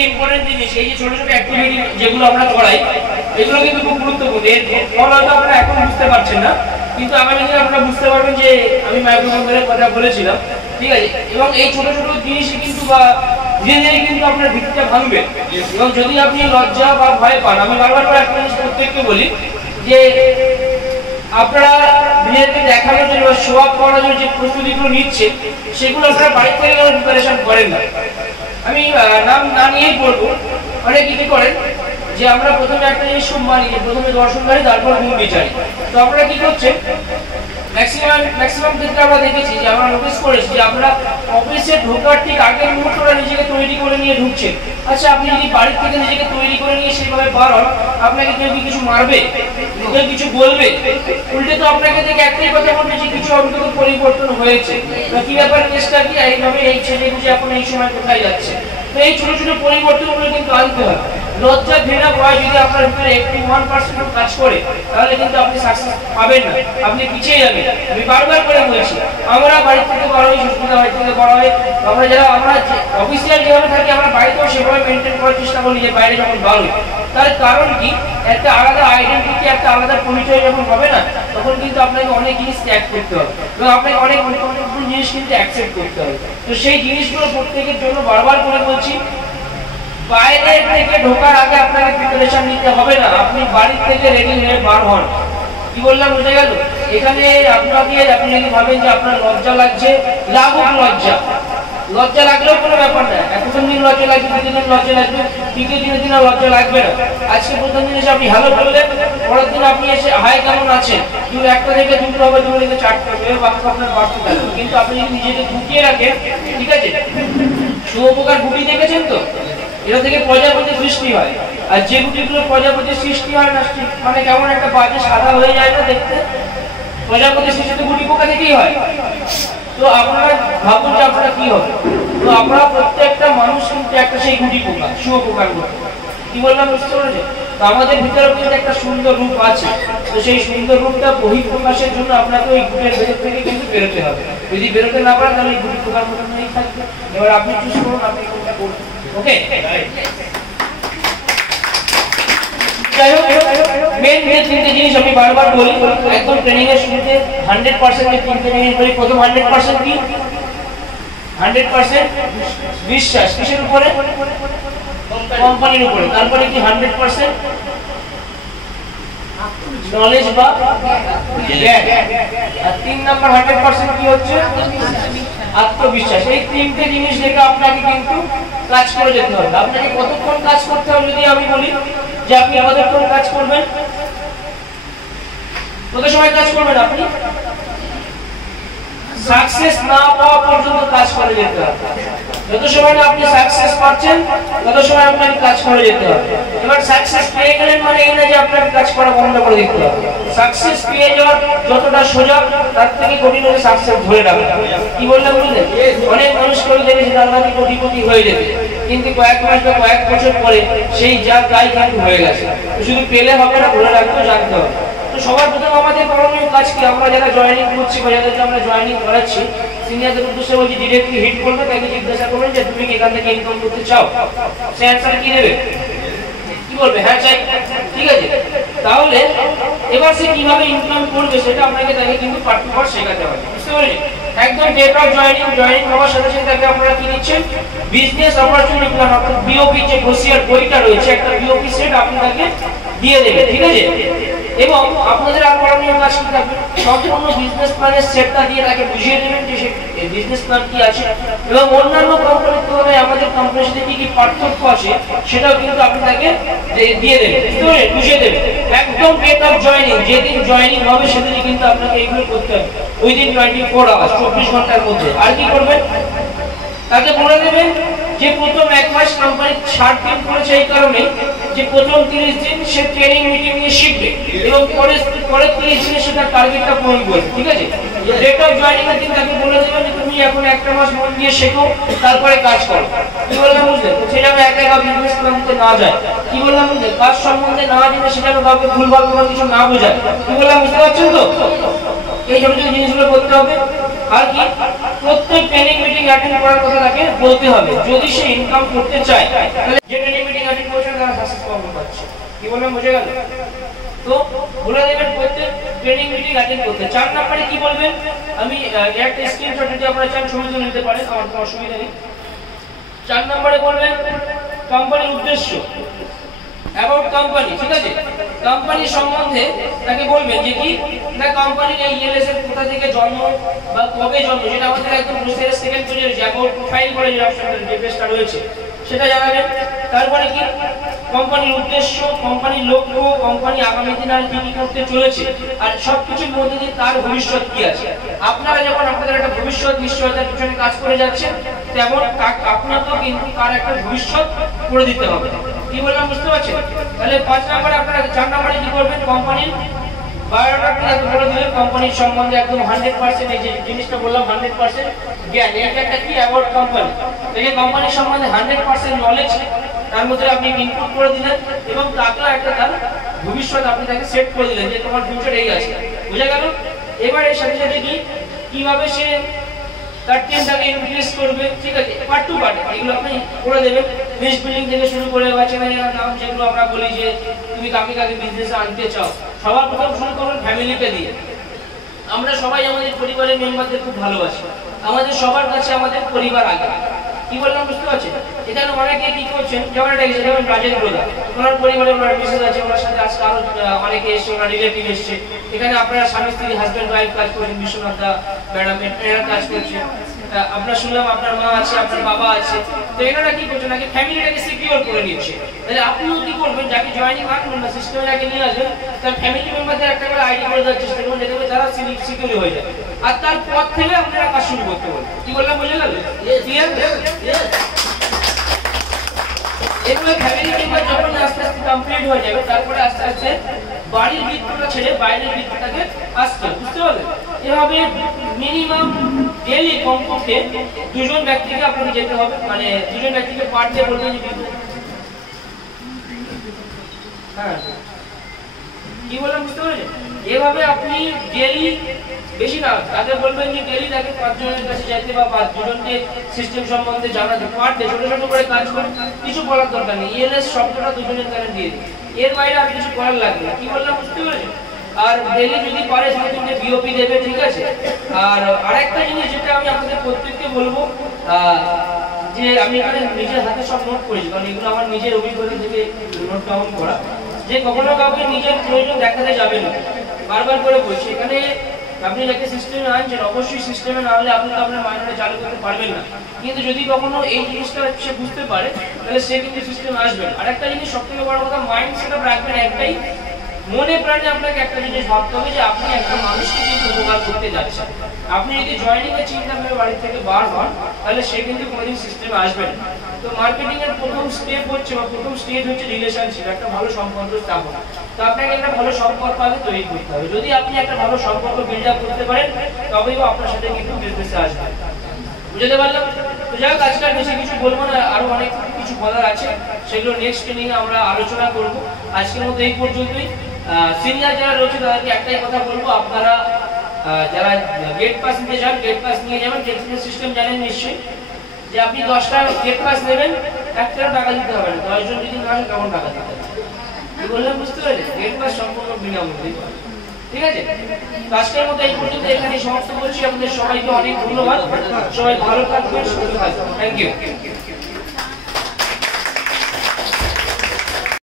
থেকে ইম্পর্টেন্ট জিনিস এই যে ছোট ছোট অ্যাক্টিভিটি যেগুলো আমরা করাই এগুলো কিন্তু খুব গুরুত্বপূর্ণ। এর ফল হয়তো আপনারা এখন বুঝতে পারছেন না, কিন্তু আগামী দিনে আপনারা বুঝতে পারবেন যে আমি মাইক্রোফোনের কথা বলেছিলাম, ঠিক আছে। এবং এই ছোট ছোট জিনিসই কিন্তু বা ধীরে ধীরে কিন্তু আপনার ভিত্তিটা ভাঙবে। এবং যদি আপনি লজ্জা বা ভয় পান, আমি বারবার করে একটা জিনিস প্রত্যেককে বলি যে আপনারা নিজেদেরকে দেখানোর জন্য বা শো অফ করার জন্য যে প্রস্তুতিগুলো নিচ্ছে সেগুলো আপনারা বাড়ি থেকে প্রিপারেশন করেন না। আমি নাম না নিয়েই বলবো, অনেকে কি করেন যে আমরা প্রথমে একটা জিনিস খুব মানি যে প্রথমে দর্শনকারী তারপর গুণ বিচারি। তো আপনারা কি করছেন, ম্যাক্সিমাম ক্ষেত্রে আমরা দেখেছি যে আমরা নোটিস করেছি যে আমরা অফিসে ঢোকার ঠিক আগের মুহূর্তটা নিজেকে তৈরি করে নিয়ে ঢুকছেন। আচ্ছা, আপনি যদি বাড়ি থেকে নিজেকে তৈরি করে নিয়ে সেইভাবে বার হন, আপনাকে কেউ কি কিছু মারবে, কেউ কিছু বলবে? উল্টে তো আপনাকে দেখে একটাই কথা বলবে যে কিছু অন্তত পরিবর্তন হয়েছে, কি ব্যাপার, চেষ্টা কি এইভাবে এই ছেলে বুঝে এখন এই সময় কোথায় যাচ্ছে। তো এই ছোট ছোট পরিবর্তনগুলো কিন্তু আনতে হবে। লজ্জা ঘৃণা ভয় যদি আপনার ভিতরে 81% কাজ করে তাহলে কিন্তু আপনি সাকসেস পাবেন না, আপনি পিছিয়ে যাবেন। আমি বারবার করে বলছি, আমরা বাড়ি থেকে বড় হই, সুস্থতা বাড়ি থেকে বড় হই, আমরা যারা আমরা অফিসিয়াল যেভাবে থাকি আমরা বাড়িতেও সেভাবে মেনটেন করার চেষ্টা করি যে বাইরে যখন বার হই। তার কারণ কি, একটা আলাদা আইডেন্টিটি, একটা আলাদা পরিচয় যখন হবে না, তখন কিন্তু আপনাকে অনেক জিনিস ত্যাগ করতে হবে এবং আপনাকে অনেক জিনিস কিন্তু অ্যাকসেপ্ট করতে হবে। তো সেই জিনিসগুলো প্রত্যেকের জন্য বারবার করে বলছি, বাইরে থেকে ঢোকার আগে আপনাকে প্রিপারেশন নিতে হবে না, আপনি বাড়ি থেকে রেডি হয়ে বার হন। কি বললাম বুঝে গেল? এখানে আপনাকে, আপনি যদি ভাবেন যে আপনার লজ্জা লাগছে, লাগুক লজ্জা, লজ্জা লাগলেও কোনো ব্যাপার না। এখন দিন লজ্জা লাগবে, দ্বিতীয় দিন লজ্জা লাগবে, তৃতীয় দিনের দিন লজ্জা লাগবে না। আজকে প্রথম দিন এসে আপনি হ্যালো বললেন, পরের দিন আপনি এসে হাই কেমন আছেন, কিন্তু একটা থেকে দুটো হবে, দুটো থেকে চারটে হবে, বাক্য আপনার বাড়তে থাকবে। কিন্তু আপনি যদি নিজেকে ঢুকিয়ে রাখেন, ঠিক আছে, শুভপ্রকার গুটি দেখেছেন তো, এটা থেকে প্রজাপতি সৃষ্টি হয়, আর যে গুটিগুলো প্রজাপতি সৃষ্টি হয় না, মানে কেমন একটা বাজে সাদা হয়ে যায় না দেখতে, প্রজাপতি সৃষ্টি তো গুটি পোকা থেকেই হয়। তো আপনারা ভাবুন যে আপনারা কি হবে। তো আপনারা প্রত্যেকটা মানুষ কিন্তু একটা সেই গুটি পোকা, শুভপ্রকার গুটি। কি বললাম বুঝতে পেরেছেন? তো আমাদের ভিতরে কিন্তু একটা সুন্দর রূপ আছে, তো সেই সুন্দর রূপটা বহিঃপ্রকাশের জন্য আপনাকে ওই গুটির ভেতর থেকে কিন্তু বেরোতে হবে। যদি বেরোতে না পারেন তাহলে এই গুটি পোকার মতো নেই থাকবে। এবার আপনি চুজ করুন আপনি কোনটা করবেন। ওকে, মেন তিনটে জিনিস আমি বারবার বলি একদম ট্রেনিং এর শুরুতে, 100% এর তিনটে জিনিস বলি। প্রথম 100% কি? 100% বিশ্বাস। কিসের উপরে? কোম্পানির উপরে। তারপরে কি 100% নলেজ বা জ্ঞান। আর 3 নাম্বার 100% কি হচ্ছে? আত্মবিশ্বাস। এই তিনটে জিনিস দেখে আপনাকে কিন্তু কাজ করে যেতে হবে। আপনাকে কতক্ষণ কাজ করতে হবে যদি আমি বলি যে আপনি কতক্ষণ কাজ করবেন, কত সময় কাজ করবেন, আপনি সাকসেস না পাওয়া পর্যন্ত কাজ করে যেতে হবে। যত সময় না আপনি সাকসেস পাচ্ছেন তত সময় আপনাকে কাজ করে যেতে হবে। এবার সাকসেস পেয়ে গেলেন মানে এই না যে আপনাকে কাজ করা বন্ধ করে দিতে হবে। সাকসেস পেয়ে যাওয়ার যতটা সোজা তার থেকে কঠিন হলে সাকসেস ধরে রাখা। কি বললাম বুঝলেন? অনেক মানুষ করে দেখেছে তার নাকি কোটিপতি হয়ে যেতে, কিন্তু কয়েক মাস বা কয়েক বছর পরে সেই যা তাই কিন্তু হয়ে গেছে। শুধু পেলে হবে না, ধরে রাখতেও জানতে হবে। তো সবার প্রথম আমাদের করণীয় কাজ কি? আমরা যারা জয়েনিং করছি বা যাদেরকে আমরা জয়েনিং করাচ্ছি, সিনিয়রদের উদ্দেশ্যে বলছি, ডিরেক্টলি হিট করবে, তাকে জিজ্ঞাসা করবেন যে তুমি কি এখান থেকে ইনকাম করতে চাও? সে অ্যান্সার কি দেবে? কি বলবে? হ্যাঁ চাই। ঠিক আছে, তাহলে এবার সে কিভাবে ইনকাম করবে সেটা আপনাকে তাকে কিন্তু পার্ট টু পার্ট শেখাতে হবে। বুঝতে পারলেন? একদম ডেট অফ জয়েনিং হওয়ার সাথে সাথে তাকে আপনারা কি দিচ্ছেন? বিজনেস অপরচুনিটি প্ল্যান, অর্থাৎ বিওপি যে ঘোষিয়ার বইটা রয়েছে, একটা বিওপি সেট আপনি তাকে দিয়ে দেবেন। ঠিক আছে, এবং আপনাদের আর করণীয় কাজ কি থাকবে? সম্পূর্ণ বিজনেস প্ল্যানের সেটটা দিয়ে তাকে বুঝিয়ে দেবেন যে বিজনেস প্ল্যান কি আছে এবং অন্যান্য কোম্পানির তুলনায় আমাদের কোম্পানির সাথে কি কি পার্থক্য আছে সেটাও কিন্তু আপনি তাকে দিয়ে দেবেন, বুঝিয়ে দেবেন। একদম ডেট অফ জয়েনিং, যেদিন জয়েনিং হবে সেদিনই কিন্তু আপনাকে এইগুলো করতে হবে, উইদিন 24 আওয়ার্স, 24 ঘন্টার মধ্যে। আর কি করবেন? তাকে বলে দেবেন যে প্রথম 1 মাস কোম্পানি 60 দিন করেছে এই কারণে যে প্রথম 30 দিন সে ট্রেনিং মিটিং নিয়ে শিখবে এবং পরে 30 দিনে সে তার টার্গেটটা পূরণ করবে। ঠিক আছে, ডেট অফ জয়েনিং এর দিন তাকে বলে দেবেন যে তুমি এখন 1 মাস মন দিয়ে শেখো, তারপরে কাজ করো। কি বললাম বুঝলেন? সেটা আমি একা বিজনেস প্ল্যান করতে না যায়। কি বললাম বুঝলেন? কাজ সম্বন্ধে না জেনে সেটা কাউকে ভুলভাল কোনো কিছু না বোঝায়। কি বললাম বুঝতে পারছেন তো? এই ছোট ছোট জিনিসগুলো করতে হবে। আর কি প্রত্যেক ট্রেনিং মিটিং অ্যাটেন্ড করার কথা তাকে বলতে হবে। যদি সে ইনকাম করতে চায় তাহলে যে ট্রেনিং মিটিং অ্যাটেন্ড করছে তারা সাকসেস পাচ্ছে। কি বললাম বুঝে গেল? তো বলে দেবেন প্রত্যেক ট্রেনিং মিটিং অ্যাটেন্ড করতে। 4 নম্বরে কি বলবেন, আমি একটা স্ক্রিনশট যদি আপনারা চান ছবি তুলে নিতে পারেন, আমার কোনো অসুবিধা নেই। 4 নম্বরে বলবেন কোম্পানির উদ্দেশ্য, অ্যাবাউট কোম্পানি, ঠিক আছে? কোম্পানির সম্বন্ধে তাকে বলবেন যে কি না কোম্পানির এই ইএলএস এর কোথা থেকে জন্ম বা কবে জন্ম, যেটা আমাদের একদম ব্রোশারের সেকেন্ড পেজে রয়েছে, অ্যাবাউট প্রোফাইল করে যে অপশনটা যে পেজটা রয়েছে সেটা জানাবেন। তারপরে কি কোম্পানির উদ্দেশ্য, কোম্পানির লক্ষ্য, কোম্পানি আগামী দিনে আর কি কি করতে চলেছে, আর সবকিছুর মধ্যে দিয়ে তার ভবিষ্যৎ কি আছে। আপনারা যখন আপনাদের একটা ভবিষ্যৎ নিশ্চয়তার পিছনে কাজ করে যাচ্ছেন, তেমন আপনাকেও কিন্তু তার একটা ভবিষ্যৎ করে দিতে হবে। কি বললাম বুঝতে পারছেন? তাহলে 5 নম্বরে আপনারা 4 নম্বরে কি করবেন, কোম্পানির বায়োডাটা বলে দিলেন, কোম্পানির সম্বন্ধে একদম 100% এই যে জিনিসটা বললাম 100% জ্ঞান, এটা একটা কি অ্যাবাউট কোম্পানি। এই যে কোম্পানির সম্বন্ধে 100% নলেজ তার মধ্যে আপনি ইনপুট করে দিলেন এবং তাকে একটা তার ভবিষ্যৎ আপনি তাকে সেট করে দিলেন যে তোমার ফিউচার এই আছে। বুঝা গেল? এবার এর সাথে সাথে কি কিভাবে সে তার টিমটাকে ইনক্রিজ করবে, ঠিক আছে? পার্ট টু পার্ট এগুলো আপনি করে দেবেন। লিস্ট বিল্ডিং থেকে শুরু করে চেনা জানা নাম যেগুলো আমরা বলি যে তুমি কাকে কাকে বিজনেসে আনতে চাও, সবার প্রথম শুরু করবেন ফ্যামিলিকে দিয়ে। আমরা সবাই আমাদের পরিবারের মেম্বারদের খুব ভালোবাসি, আমাদের সবার কাছে আমাদের পরিবার আগে। কি বললাম বুঝতে পারছেন? এখানে অনেকে কি করছেন, যেমন একটা যেমন রাজেন ব্রদার, ওনার পরিবারের ওনার মিসেস আছে, ওনার সাথে আজকে আরো অনেকে এসছে, ওনার রিলেটিভ এসছে। এখানে আপনারা স্বামী স্ত্রী হাজব্যান্ড ওয়াইফ কাজ করছেন, বিশ্বনাথ দা ম্যাডাম এরা কাজ করছেন, আপনার শুনলাম আপনার মা আছে, আপনার বাবা আছে। তো এনারা কি করছেন, আগে ফ্যামিলিটাকে সিকিউর করে নিচ্ছে। তাহলে আপনিও কি করবেন, যাকে জয়েনিং আনবেন না সিস্টেমে আগে নিয়ে আসবেন, তার ফ্যামিলি মেম্বারদের একটা করে আইডি করে দেওয়ার চেষ্টা করবেন, যাতে তারা সিকিউর হয়ে যাবে। আর তারপর থেকে আপনারা কাজ শুরু করতে বলবেন। কি বললাম বুঝে গেল? এগুলো ফ্যামিলি মেম্বার যখন আস্তে আস্তে কমপ্লিট হয়ে যাবে, তারপরে আস্তে আস্তে বাড়ির বৃত্তটা ছেড়ে বাইরের বৃত্তটাকে আসতে, বুঝতে পারলেন? এভাবে মিনিমাম ডেইলি কমপক্ষে 2 জন ব্যক্তিকে আপনাকে যেতে হবে, মানে 2 জন ব্যক্তিকে পার ডে বলবেন যে হ্যাঁ কি বললাম বুঝতে পারছেন? এভাবে আপনি ডেইলি বেশি না তাদের বলবেন যে ডেইলি তাকে 5 জনের কাছে যেতে বা 2 জনকে সিস্টেম সম্বন্ধে জানাতে, পার ডে ছোট ছোট করে কাজ করে কিছু বলার দরকার নেই। ইএলএস শব্দটা 2 জনের কাছে দিয়ে দিন, এর বাইরে আর কিছু করার লাগবে না। কি বললাম বুঝতে পেরেছেন? আর ডেইলি যদি পারে সাথে তুমি বিওপি দেবে, ঠিক আছে? আর আরেকটা জিনিস যেটা আমি আপনাদের প্রত্যেককে বলবো, যে আমি এখানে নিজের হাতে সব নোট করেছি, কারণ এগুলো আমার নিজের অভিজ্ঞতা থেকে নোট ডাউন করা, যে কখনো কাউকে নিজের প্রয়োজন দেখাতে যাবে না। বারবার করে বলছি, এখানে আপনি যাকে সিস্টেমে আনছেন অবশ্যই সিস্টেমে না হলে আপনি তো আপনার মাইন্ডে চালু করতে পারবেন না। কিন্তু যদি কখনো এই জিনিসটা সে বুঝতে পারে তাহলে সে কিন্তু সিস্টেমে আসবে। আর একটা জিনিস সবথেকে বড় কথা, মাইন্ড সেটআপ রাখবেন একটাই, মনে প্রাণে আপনাকে একটা জিনিস ভাবতে হবে যে আপনি একটা মানুষকে কিন্তু উপকার করতে যাচ্ছেন। আপনি যদি জয়েনিং এর চিন্তা করে বাড়ি থেকে বার হন তাহলে সে কিন্তু কোনোদিন সিস্টেমে আসবে না। তো মার্কেটিং এর প্রথম স্টেপ হচ্ছে বা প্রথম স্টেজ হচ্ছে রিলেশনশিপ, একটা ভালো সম্পর্ক স্থাপন। তো আপনাকে একটা ভালো সম্পর্ক আগে তৈরি করতে হবে। যদি আপনি একটা ভালো সম্পর্ক বিল্ড আপ করতে পারেন তবেই আপনার সাথে কিন্তু বিজনেসে আসবে। বুঝতে পারলাম? তো যাই হোক, আজকে আর বেশি কিছু বলবো না, আরো অনেক কিছু বলার আছে, সেগুলো নেক্সট ট্রেনিং এ আমরা আলোচনা করব। আজকের মতো এই পর্যন্তই। সিনিয়র যারা রয়েছে তাদেরকে একটাই কথা বলবো, আপনারা যারা গেট পাস নিতে চান গেট পাস নিয়ে যাবেন। টেক্সিং সিস্টেম জানেন নিশ্চয়ই, যে আপনি 10টা গেট পাস নেবেন, 1 টাকা দিতে হবে না। 10 জন যদি না আসে কেমন টাকা দিতে হবে? কি বললাম বুঝতে পারলেন? গেট পাস সম্পূর্ণ বিনামূল্যে, ঠিক আছে? আজকের মতো এই পর্যন্ত এখানে সমাপ্ত করছি। আপনাদের সবাইকে অনেক ধন্যবাদ। সবাই ভালো থাকবেন, সুস্থ থাকবেন। Thank you.